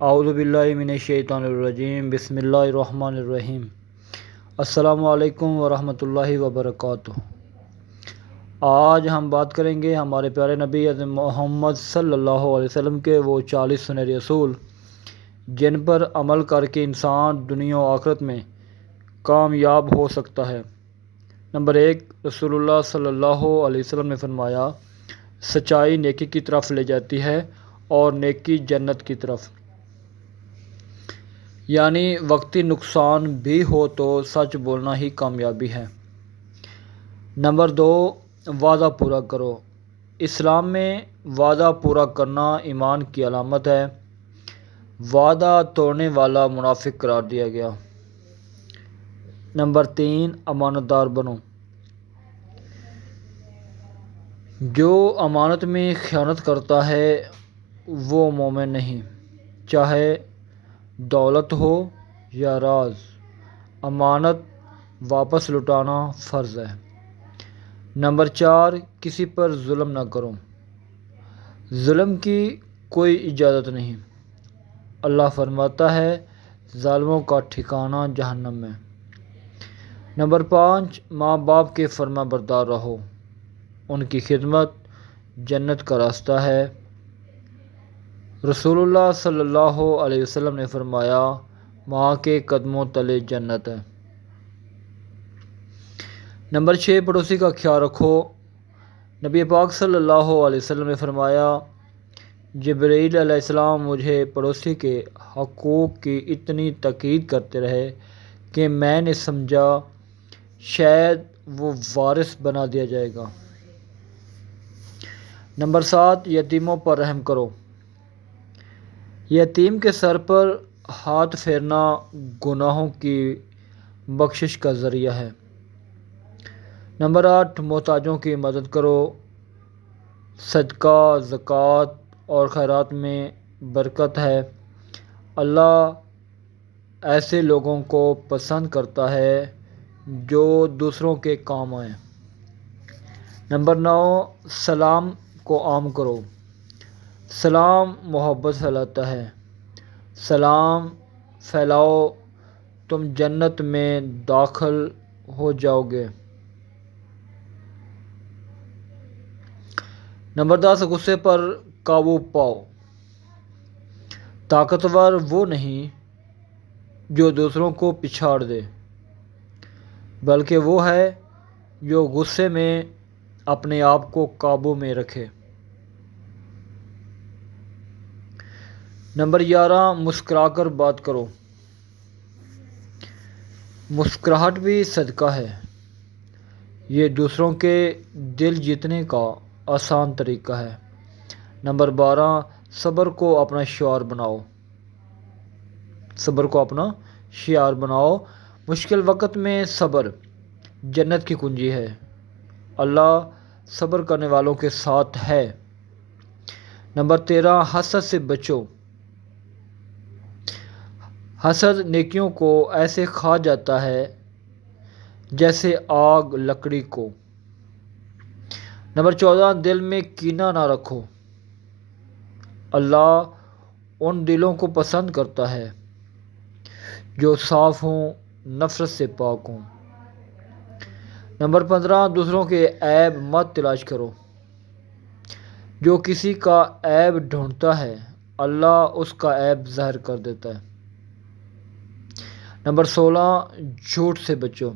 اعوذ باللہ من الشیطان الرجیم، بسم اللہ الرحمن الرحیم۔ السلام علیکم ورحمۃ اللہ وبرکاتہ۔ آج ہم بات کریں گے ہمارے پیارے نبی حضرت محمد صلی اللہ علیہ وسلم کے وہ 40 سنہرے اصول جن پر عمل کر کے انسان دنیا و آخرت میں کامیاب ہو سکتا ہے۔ نمبر 1، رسول اللہ صلی اللہ علیہ وسلم نے فرمایا، سچائی نیکی کی طرف لے جاتی ہے اور نیکی جنت کی طرف۔ یعنی وقتی نقصان بھی ہو تو سچ بولنا ہی کامیابی ہے۔ نمبر 2، وعدہ پورا کرو۔ اسلام میں وعدہ پورا کرنا ایمان کی علامت ہے۔ وعدہ توڑنے والا منافق قرار دیا گیا۔ نمبر 3، امانت دار بنو۔ جو امانت میں خیانت کرتا ہے وہ مومن نہیں، چاہے دولت ہو یا راز۔ امانت واپس لوٹانا فرض ہے۔ نمبر 4، کسی پر ظلم نہ کرو۔ ظلم کی کوئی اجازت نہیں۔ اللہ فرماتا ہے، ظالموں کا ٹھکانہ جہنم میں۔ نمبر 5، ماں باپ کے فرما بردار رہو۔ ان کی خدمت جنت کا راستہ ہے۔ رسول اللہ صلی اللہ علیہ وسلم نے فرمایا، ماں کے قدموں تلے جنت ہے۔ نمبر 6، پڑوسی کا خیال رکھو۔ نبی پاک صلی اللہ علیہ وسلم نے فرمایا، جبرائیل علیہ السلام مجھے پڑوسی کے حقوق کی اتنی تاکید کرتے رہے کہ میں نے سمجھا شاید وہ وارث بنا دیا جائے گا۔ نمبر 7، یتیموں پر رحم کرو۔ یتیم کے سر پر ہاتھ پھیرنا گناہوں کی بخشش کا ذریعہ ہے۔ نمبر 8، محتاجوں کی مدد کرو۔ صدقہ، زکوٰۃ اور خیرات میں برکت ہے۔ اللہ ایسے لوگوں کو پسند کرتا ہے جو دوسروں کے کام آئیں۔ نمبر 9، سلام کو عام کرو۔ سلام محبت پھیلاتا ہے۔ سلام پھیلاؤ، تم جنت میں داخل ہو جاؤ گے۔ نمبر 10، غصے پر قابو پاؤ۔ طاقتور وہ نہیں جو دوسروں کو پچھاڑ دے، بلکہ وہ ہے جو غصے میں اپنے آپ کو قابو میں رکھے۔ نمبر 11، مسکرا کر بات کرو۔ مسکراہٹ بھی صدقہ ہے۔ یہ دوسروں کے دل جیتنے کا آسان طریقہ ہے۔ نمبر 12، صبر کو اپنا شعار بناؤ۔ صبر کو اپنا شعار بناؤ۔ مشکل وقت میں صبر جنت کی کنجی ہے۔ اللہ صبر کرنے والوں کے ساتھ ہے۔ نمبر 13، حسد سے بچو۔ حسد نیکیوں کو ایسے کھا جاتا ہے جیسے آگ لکڑی کو۔ نمبر 14، دل میں کینہ نہ رکھو۔ اللہ ان دلوں کو پسند کرتا ہے جو صاف ہوں، نفرت سے پاک ہوں۔ نمبر 15، دوسروں کے عیب مت تلاش کرو۔ جو کسی کا عیب ڈھونڈتا ہے اللہ اس کا عیب ظاہر کر دیتا ہے۔ نمبر 16، جھوٹ سے بچو۔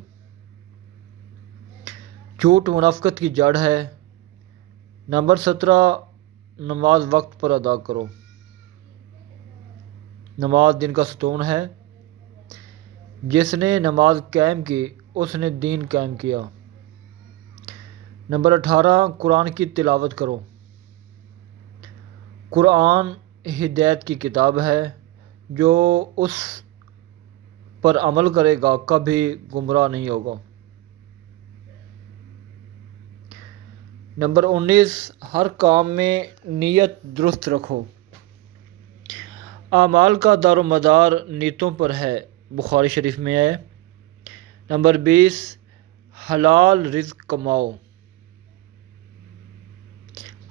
جھوٹ منافقت کی جڑ ہے۔ نمبر 17، نماز وقت پر ادا کرو۔ نماز دین کا ستون ہے۔ جس نے نماز قائم کی اس نے دین قائم کیا۔ نمبر 18، قرآن کی تلاوت کرو۔ قرآن ہدایت کی کتاب ہے۔ جو اس پر عمل کرے گا کبھی گمراہ نہیں ہوگا۔ نمبر 19، ہر کام میں نیت درست رکھو۔ اعمال کا دار و مدار نیتوں پر ہے، بخاری شریف میں ہے۔ نمبر 20، حلال رزق کماؤ۔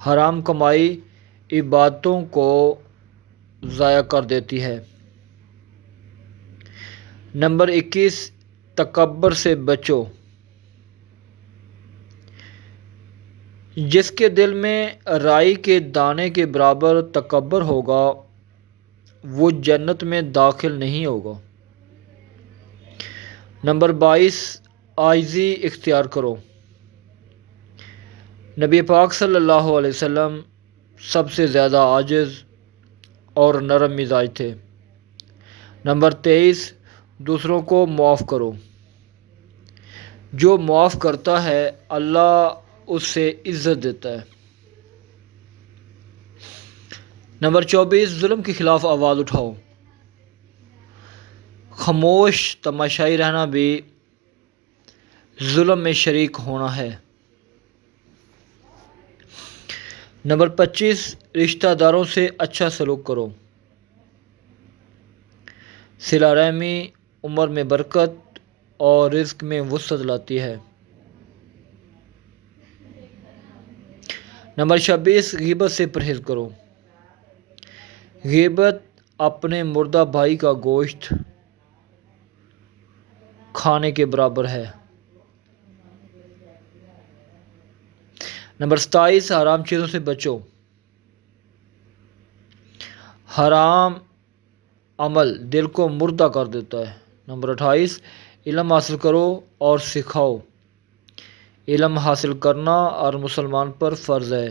حرام کمائی عبادتوں کو ضائع کر دیتی ہے۔ نمبر 21، تکبر سے بچو۔ جس کے دل میں رائی کے دانے کے برابر تکبر ہوگا وہ جنت میں داخل نہیں ہوگا۔ نمبر 22، عاجزی اختیار کرو۔ نبی پاک صلی اللہ علیہ وسلم سب سے زیادہ عاجز اور نرم مزاج تھے۔ نمبر 23، دوسروں کو معاف کرو۔ جو معاف کرتا ہے اللہ اس سے عزت دیتا ہے۔ نمبر 24، ظلم کے خلاف آواز اٹھاؤ۔ خاموش تماشائی رہنا بھی ظلم میں شریک ہونا ہے۔ نمبر 25، رشتہ داروں سے اچھا سلوک کرو۔ صلہ رحمی عمر میں برکت اور رزق میں وسعت لاتی ہے۔ نمبر 26، غیبت سے پرہیز کرو۔ غیبت اپنے مردہ بھائی کا گوشت کھانے کے برابر ہے۔ نمبر 27، حرام چیزوں سے بچو۔ حرام عمل دل کو مردہ کر دیتا ہے۔ نمبر 28، علم حاصل کرو اور سکھاؤ۔ علم حاصل کرنا ہر مسلمان پر فرض ہے۔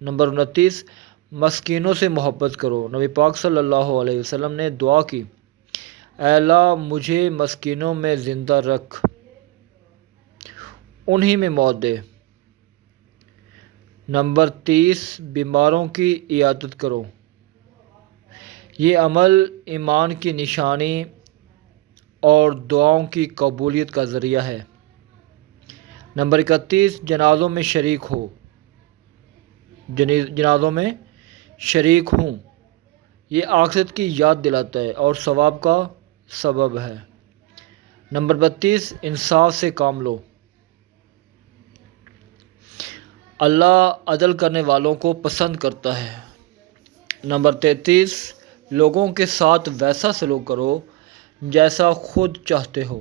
نمبر 29، مسکینوں سے محبت کرو۔ نبی پاک صلی اللہ علیہ وسلم نے دعا کی، اے اللہ مجھے مسکینوں میں زندہ رکھ، انہی میں موت دے۔ نمبر 30، بیماروں کی عیادت کرو۔ یہ عمل ایمان کی نشانی اور دعاؤں کی قبولیت کا ذریعہ ہے۔ نمبر 31، جنازوں میں شریک ہو۔ جنازوں میں شریک ہوں یہ آخرت کی یاد دلاتا ہے اور ثواب کا سبب ہے۔ نمبر 32، انصاف سے کام لو۔ اللہ عدل کرنے والوں کو پسند کرتا ہے۔ نمبر 33، لوگوں کے ساتھ ویسا سلوک کرو جیسا خود چاہتے ہو۔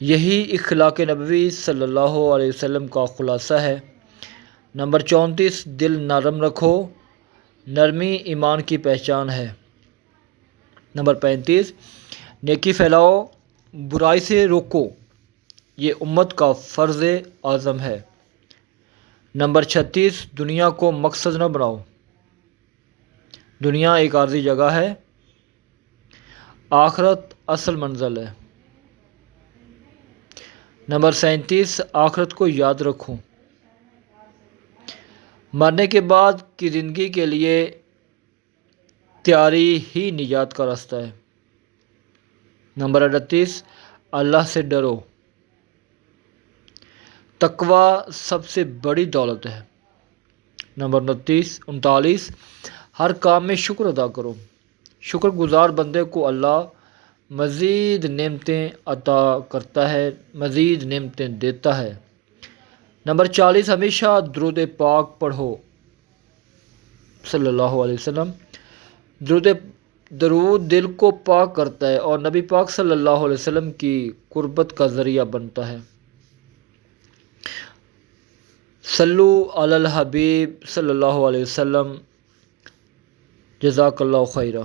یہی اخلاق نبوی صلی اللہ علیہ وسلم کا خلاصہ ہے۔ نمبر 34، دل نرم رکھو، نرمی ایمان کی پہچان ہے۔ نمبر 35، نیکی پھیلاؤ، برائی سے روکو، یہ امت کا فرض اعظم ہے۔ نمبر 36، دنیا کو مقصد نہ بناؤ، دنیا ایک عارضی جگہ ہے، آخرت اصل منزل ہے۔ نمبر 37، آخرت کو یاد رکھو، مرنے کے بعد کی زندگی کے لیے تیاری ہی نجات کا راستہ ہے۔ نمبر 38، اللہ سے ڈرو، تقوی سب سے بڑی دولت ہے۔ نمبر 39، ہر کام میں شکر ادا کرو، شکر گزار بندے کو اللہ مزید نعمتیں عطا کرتا ہے، مزید نعمتیں دیتا ہے۔ نمبر 40، ہمیشہ درود پاک پڑھو صلی اللہ علیہ وسلم۔ درود دل کو پاک کرتا ہے اور نبی پاک صلی اللہ علیہ وسلم کی قربت کا ذریعہ بنتا ہے۔ صلو علی الحبیب صلی اللہ علیہ وسلم۔ جزاک اللہ خیرہ۔